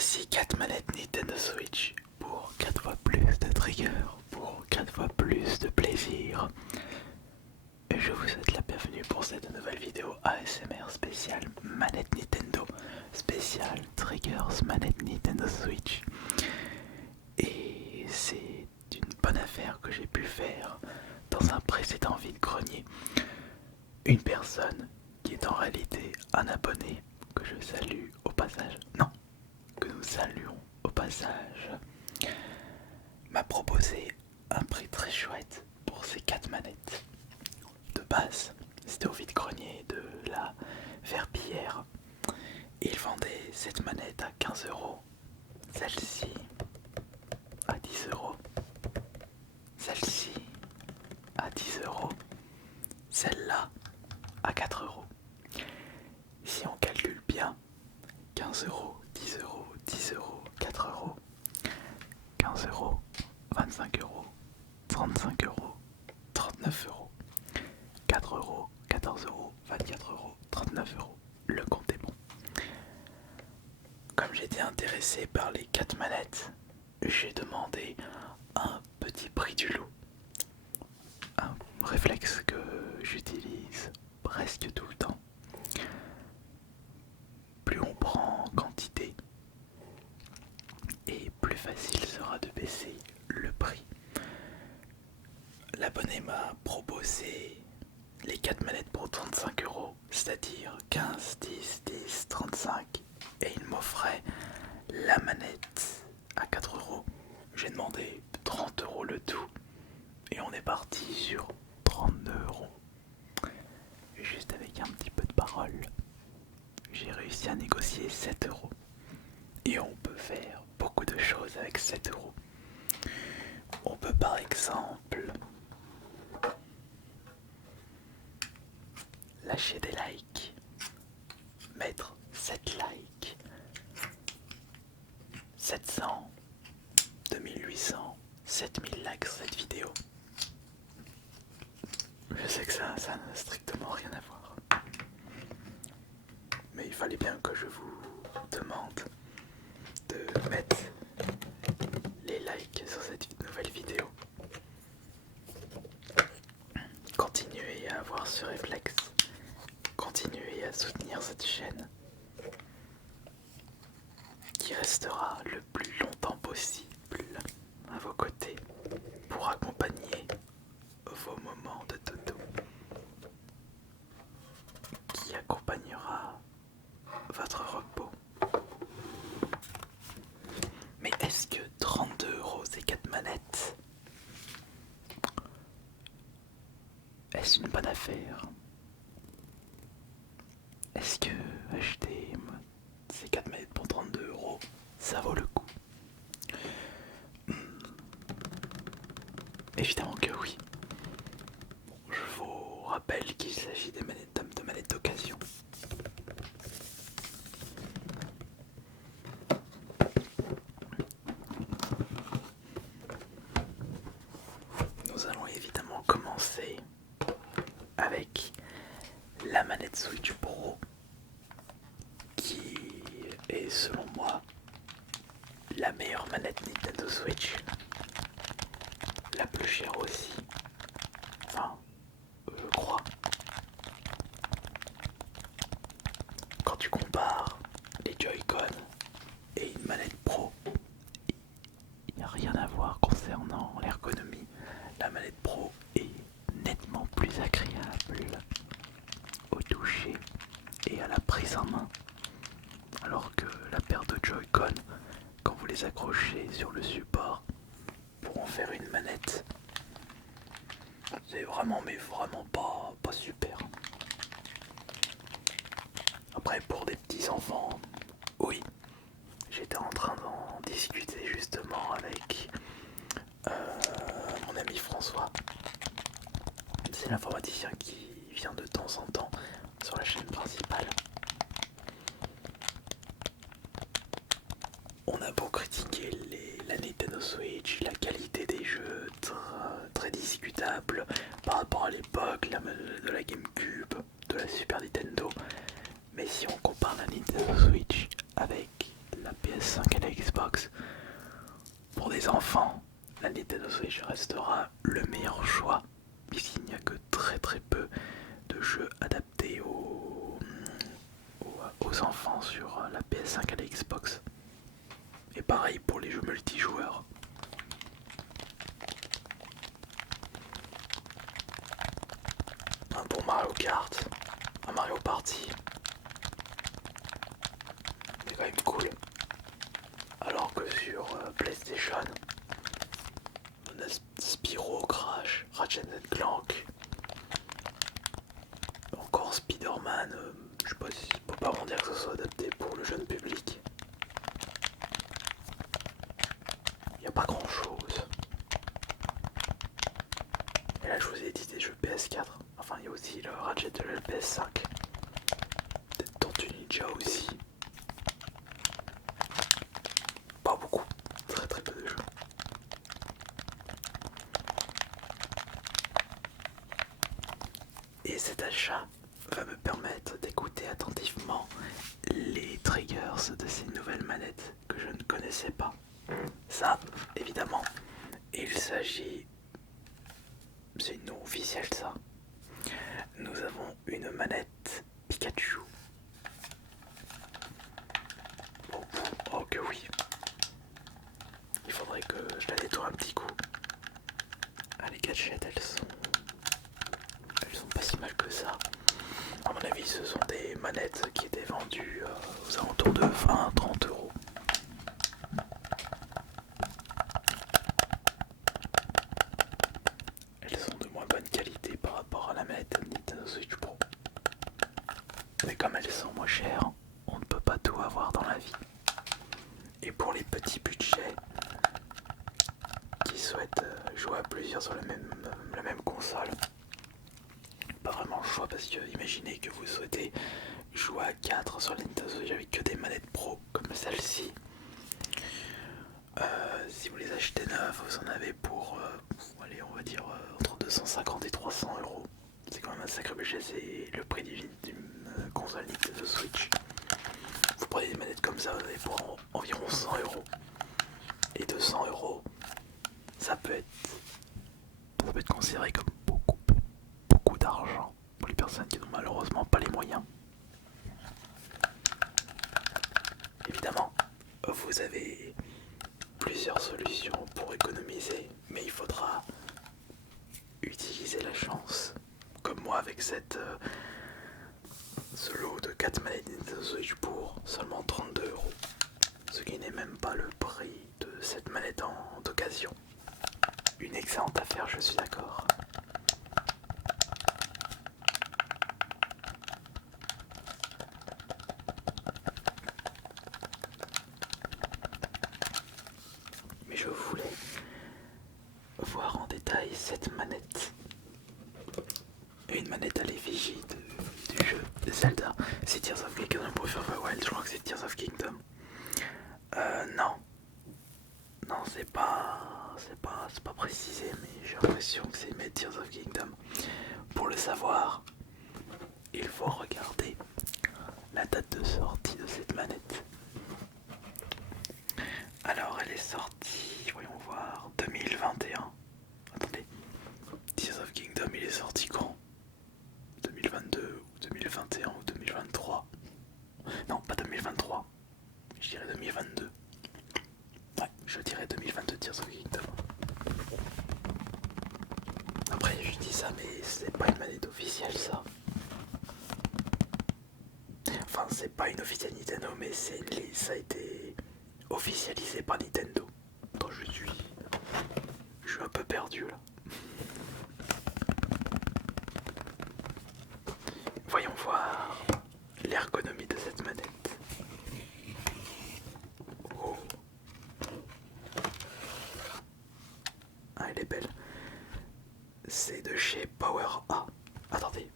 Voici 4 manettes Nintendo Switch pour 4 fois plus de triggers, pour 4 fois plus de plaisir. Et je vous souhaite la bienvenue pour cette nouvelle vidéo ASMR spéciale manette Nintendo, spéciale triggers manette Nintendo Switch. Et c'est une bonne affaire que j'ai pu faire dans un précédent vide-grenier. Une personne qui est en réalité un abonné que je salue au passage. Non, que nous saluons au passage, m'a proposé un prix très chouette pour ces 4 manettes. De base, c'était au vide-grenier de la Verpillière. Il vendait cette manette à 15€, celle-ci à 10€, celle-ci à 10€, celle-là à 4€. Si on calcule bien, 15€, 10€, 10€, 4€, 15€, 25€, 35€, 39€, 4€, 14€, 24€, 39€. Le compte est bon. Comme j'étais intéressé par les 4 manettes, j'ai demandé un petit prix du loup. Un réflexe que j'utilise presque tout le temps. Plus on prend en quantité, et plus facile sera de baisser le prix. L'abonné m'a proposé les 4 manettes pour 35€, c'est-à-dire 15, 10, 10, 35, et il m'offrait la manette à 4€. J'ai demandé 30€ le tout, et on est parti sur 32€. Juste avec un petit peu de parole, j'ai réussi à négocier 7€. Et on peut faire beaucoup de choses avec 7€. On peut par exemple lâcher des likes, mettre 7 likes, 700, 2800, 7000 likes sur cette vidéo. Je sais que ça n'a strictement rien à voir. Mais il fallait bien que je vous demande de mettre les likes sur cette nouvelle vidéo. Continuez à avoir ce réflexe. Continuez à soutenir cette chaîne qui restera le plus longtemps possible à vos côtés pour accompagner vos moments de dodo, qui accompagnera votre repos. Mais est-ce que 32€ ces 4 manettes, est-ce une bonne affaire? Est-ce que acheter ces 4 manettes pour 32€, ça vaut le coup? Évidemment que oui. Je vous rappelle qu'il s'agit de manettes d'occasion. Nous allons évidemment commencer avec la manette Switch Pro, qui est selon moi la meilleure manette Nintendo Switch, la plus chère aussi, enfin je crois. Quand tu compares les Joy-Con et une manette Pro, il n'y a rien à voir concernant l'ergonomie. La manette Pro est nettement plus agréable au toucher et à la prise en main, alors que la paire de Joy-Con, quand vous les accrochez sur le support pour en faire une manette, c'est vraiment pas super. Après, pour des petits enfants, oui, j'étais en train d'en discuter justement avec mon ami François. C'est l'informaticien qui vient de temps en temps sur la chaîne principale. On a beau critiquer la Nintendo Switch, la qualité des jeux très discutable par rapport à l'époque de la GameCube, de la Super Nintendo, mais si on compare la Nintendo Switch avec la PS5 et la Xbox. Pour des enfants, la Nintendo Switch restera le meilleur choix, puisqu'il n'y a que très peu de jeux adaptés aux enfants sur la PS5 et la Xbox. Et pareil pour les jeux multijoueurs. Un bon Mario Kart, un Mario Party, c'est quand même cool. Alors que sur PlayStation, on a Spyro, Crash, Ratchet Clank, encore Spider-Man, je sais pas si on peut pas vraiment dire que ce soit adapté pour le jeune public. Il n'y a pas grand chose. Et là je vous ai dit des jeux PS4, enfin il y a aussi le Ratchet de la PS5, peut-être Tortue Ninja aussi. Pas beaucoup, très peu de jeux. Et cet achat va me permettre d'écouter attentivement les triggers de ces nouvelles manettes que je ne connaissais pas. Ça, évidemment, il s'agit... C'est une nom officielle ça. Nous avons une manette Pikachu. Oh que oui. Il faudrait que je la nettoie un petit coup. Ah, les gadgets, elles sont pas si mal que ça. À mon avis, ce sont des manettes qui étaient vendues aux alentours de 20-30 euros. Elles sont de moins bonne qualité par rapport à la manette Nintendo Switch Pro. Mais comme elles sont moins chères, on ne peut pas tout avoir dans la vie. Et pour les petits budgets qui souhaitent jouer à plusieurs sur la même console, pas vraiment le choix parce que imaginez que vous souhaitez jouer à 4 sur la Nintendo Switch avec que des manettes pro comme celle-ci. Si vous les achetez neuves, vous en avez pour, allez, on va dire entre 250 et 300 euros. C'est quand même un sacré budget, c'est le prix d'une console Nintendo Switch. Vous prenez des manettes comme ça, vous avez pour environ 100 euros. Et 200 euros, ça peut être considéré comme beaucoup d'argent pour les personnes qui n'ont malheureusement pas les moyens. Évidemment, vous avez plusieurs solutions pour économiser, mais il faudra utiliser la chance, comme moi avec ce lot de 4 manettes Nintendo Switch pour seulement 32 euros, ce qui n'est même pas le prix de cette manette d'occasion. Une excellente affaire, je suis d'accord. Mais je voulais voir en détail cette manette. Une manette à l'effigie du jeu de Zelda. C'est Tears of Kingdom Breath of the Wild, je crois que c'est Tears of Kingdom. Non. Non, c'est pas précisé, mais j'ai l'impression que c'est Tears of Kingdom. Pour le savoir, il faut regarder la date de sortie de cette manette. Alors, elle est sortie, voyons voir, 2021. Attendez, Tears of Kingdom, il est sorti quand? 2022 ou 2021 ou 2023? Non, pas 2023. Je dirais 2022. Ouais, je dirais 2022 Tears of Kingdom. Après, je dis ça, mais c'est pas une manette officielle, ça. Enfin, c'est pas une officielle Nintendo, mais ça a été officialisé par Nintendo. Attends, je suis un peu perdu là. Voyons voir l'ergonomie de cette manette. Oh. Ah, elle est belle. C'est de chez Power A. Attendez.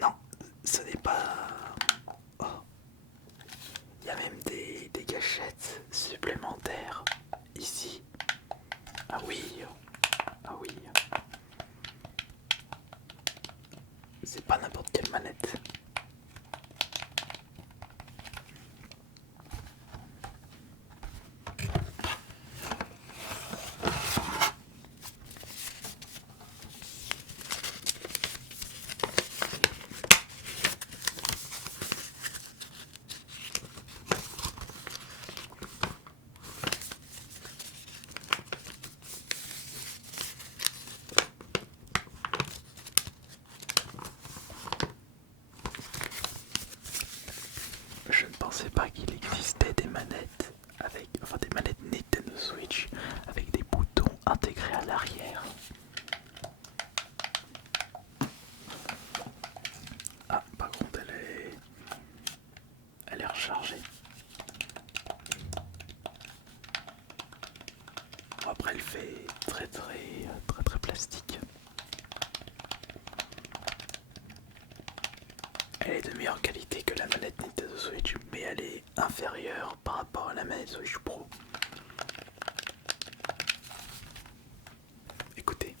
Non, ce n'est pas... Oh. Il y a même des gâchettes supplémentaires ici. Ah oui. Ah oui. manette. Je ne pensais pas qu'il existait des manettes des manettes Nintendo Switch avec des boutons intégrés à l'arrière. Ah, par contre, elle est rechargée. Bon, après, elle fait très plastique. Elle est de meilleure qualité que la manette Nintendo Switch, mais elle est inférieure par rapport à la manette Switch Pro. Écoutez.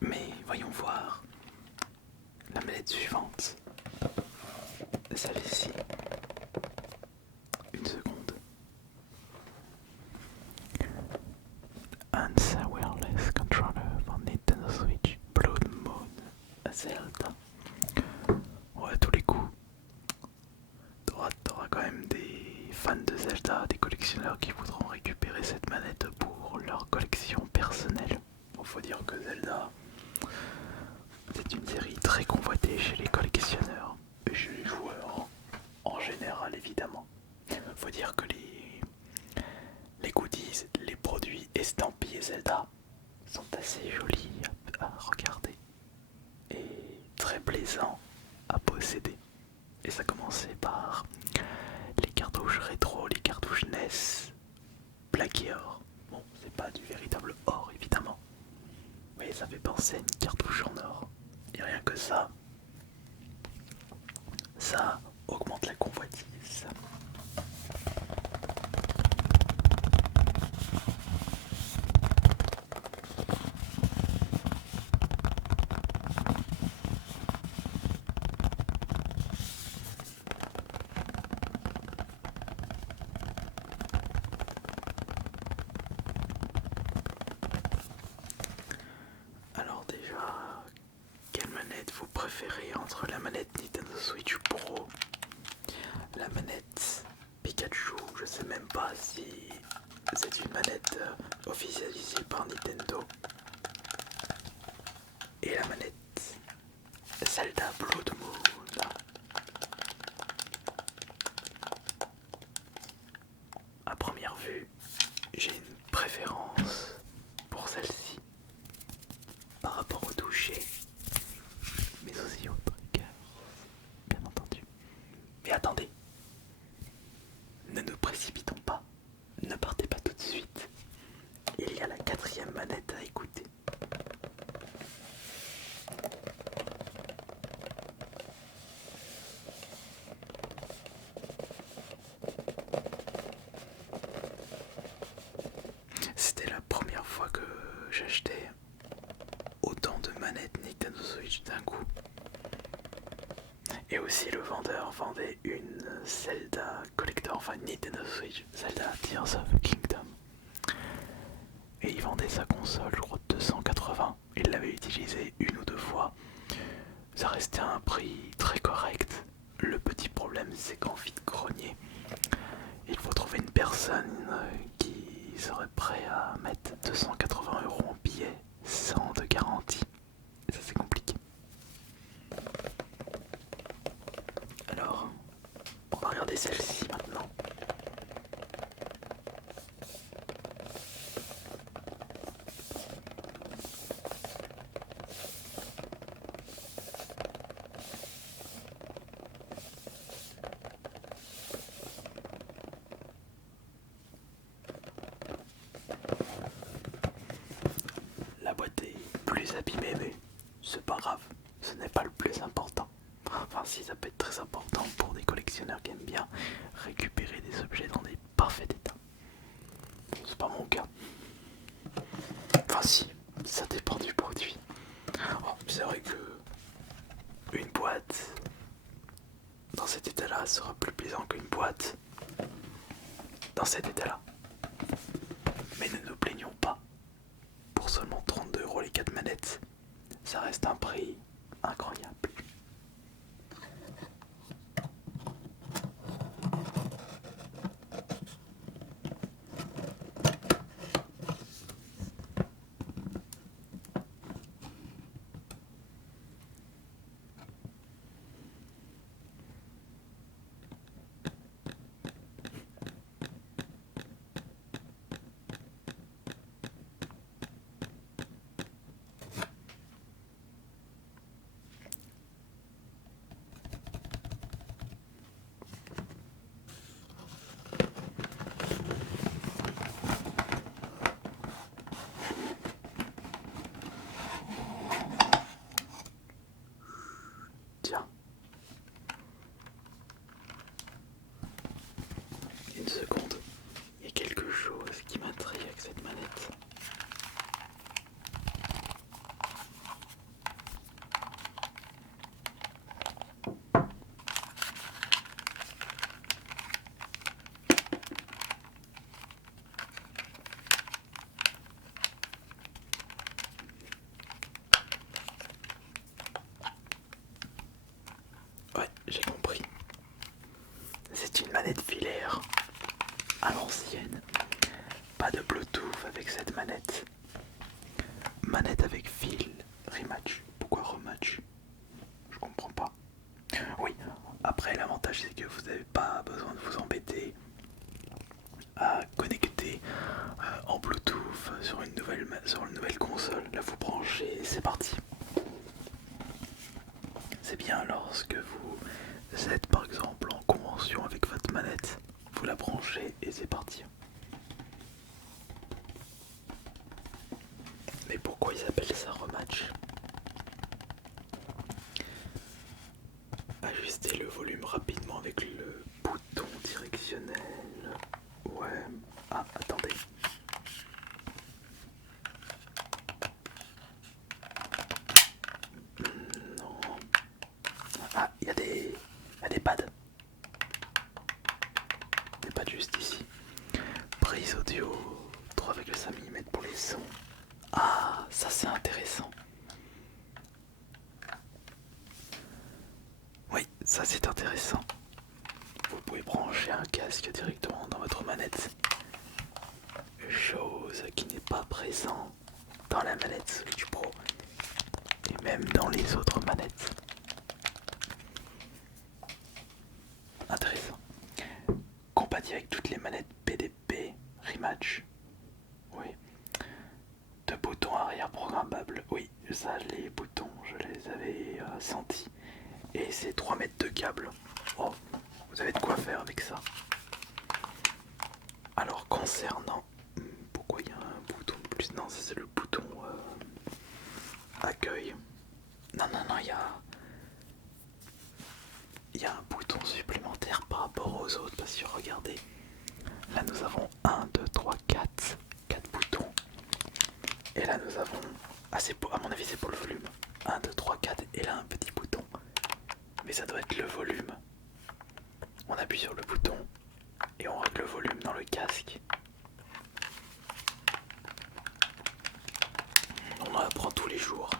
Mais voyons voir la manette suivante. Celle-ci. Une seconde. Answer wireless controller for Nintendo Switch Blood Moon Zelda. Ouais, à tous les coups, t'auras quand même des fans de Zelda, des collectionneurs qui voudront récupérer cette manette pour leur collection personnelle. Bon, faut dire que Zelda, c'est une série très convoitée chez les collectionneurs et chez les joueurs en général évidemment. Faut dire que les goodies, les produits estampillés Zelda sont assez jolis à regarder et très plaisants à posséder. Et ça commençait par les cartouches rétro, les cartouches NES, plaquées or. Bon, c'est pas du véritable or évidemment, mais ça fait penser à une cartouche en or. Et rien que ça augmente la convoitise. Alors déjà, quelle manette vous préférez entre la manette Nintendo Switch Pro, la manette Pikachu, je sais même pas si c'est une manette officialisée par Nintendo, et la manette Zelda Blood Moon? À première vue, j'ai une préférence pour celle-ci par rapport au toucher, mais aussi au trigger, bien entendu. Mais attendez, ne nous précipitons pas, ne partez pas tout de suite. Il y a la quatrième manette à écouter. C'était la première fois que j'achetais autant de manettes Nintendo Switch d'un coup. Et aussi le vendeur vendait une Zelda Collector, enfin Nintendo Switch, Zelda Tears of Kingdom. Et il vendait sa console, je crois 280. Il l'avait utilisée une ou deux fois. Ça restait à un prix très correct. Le petit problème, c'est qu'en vide-grenier, il faut trouver une personne qui serait prêt à mettre 280 € en billets. 6 ans de garantie. Et ça c'est compliqué. Alors, on va regarder celle-ci maintenant. La boîte est plus abîmée, mais c'est pas grave, ce n'est pas le plus important. Enfin si, ça peut être très important pour des collectionneurs qui aiment bien récupérer des objets dans des parfaits états. C'est pas mon cas. Enfin si, ça dépend du produit. Oh, c'est vrai que une boîte dans cet état-là sera plus plaisant qu'une boîte dans cet état-là. Mais ne nous plaignons pas. Pour seulement 32 € les 4 manettes, ça reste un prix incroyable. Tiens. Une seconde. Il y a quelque chose qui m'intrigue avec cette manette. Ouais, j'ai compris. C'est une manette filaire à l'ancienne. Pas de Bluetooth avec cette manette. Manette avec fil. Rematch. Pourquoi rematch? Je comprends pas. Oui, après l'avantage c'est que vous n'avez pas besoin de vous embêter à connecter en Bluetooth sur une nouvelle console. Là vous branchez et c'est parti. C'est bien lorsque vous êtes par exemple en convention avec votre manette, vous la branchez et c'est parti. Mais pourquoi ils appellent ça rematch? Ajuster le volume rapidement avec le bouton directionnel. Ouais. Ah, attendez. Non. Ah, il y a des pads. Des pads juste ici. Prise audio 3,5 mm pour les sons. Ah, ça c'est intéressant. Oui, ça c'est intéressant. Vous pouvez brancher un casque directement dans votre manette. Chose qui n'est pas présente dans la manette Switch Pro et même dans les autres manettes. Intéressant. Compatible avec toutes les manettes PDP, Rematch. Oui. Deux boutons arrière programmables. Oui, ça, les boutons, je les avais sentis. Et c'est 3 mètres de câble. Oh, vous avez de quoi faire avec ça. Alors, concernant... Pourquoi il y a un bouton de plus? Non, ça c'est le bouton accueil. Non, il y a un bouton supplémentaire par rapport aux autres. Parce que regardez, là nous avons 1, 2, 3, 4 boutons. Et là nous avons... Ah, à mon avis c'est pour le volume. 1, 2, 3, 4 et là un petit bouton. Mais ça doit être le volume. On appuie sur le bouton et on règle le volume dans le casque. On en apprend tous les jours.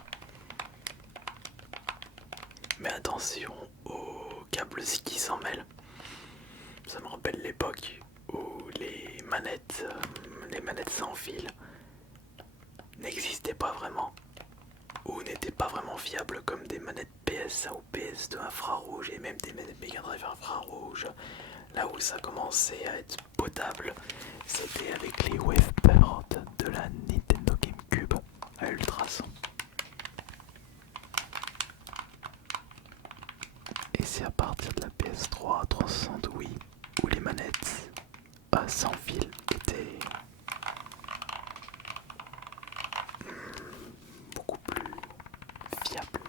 Mais attention aux câbles qui s'en mêlent. Ça me rappelle l'époque où les manettes sans fil n'existaient pas vraiment ou n'étaient pas vraiment fiables comme des manettes PS1 ou PS2 infrarouge et même des manettes Mega Drive infrarouge. Là où ça commençait à être potable, c'était avec les Wavebird de la Nintendo GameCube à ultrason. Et c'est à partir de la PS3 360 Wii où les manettes sans fil étaient beaucoup plus fiables.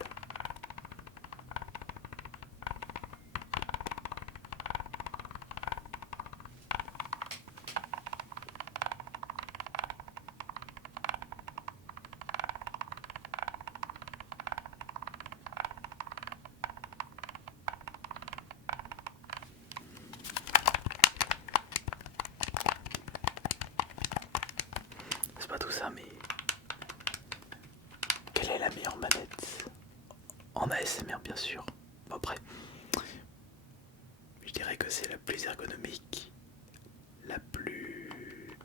C'est pas tout ça, mais quelle est la meilleure manette? En ASMR bien sûr. Après, je dirais que c'est la plus ergonomique, la plus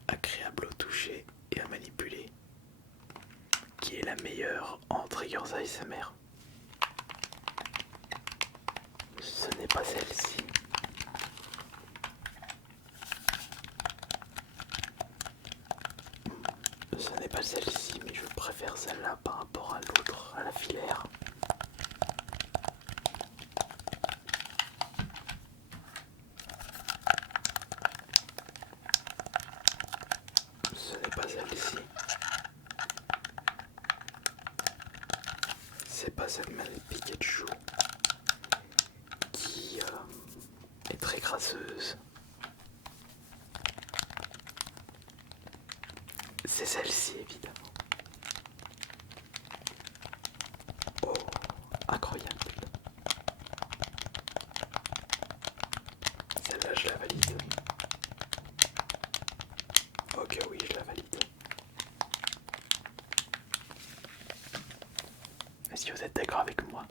agréable au toucher et à manipuler, qui est la meilleure en triggers ASMR. Ce n'est pas celle-ci. Ce n'est pas celle-ci, mais je préfère celle-là par rapport à l'autre, à la filaire. Ce n'est pas celle-ci. C'est pas cette manette Pikachu qui est très grasseuse. C'est celle-ci évidemment. Oh, incroyable. Celle-là je la valide. Ok oui je la valide. Est-ce que vous êtes d'accord avec moi?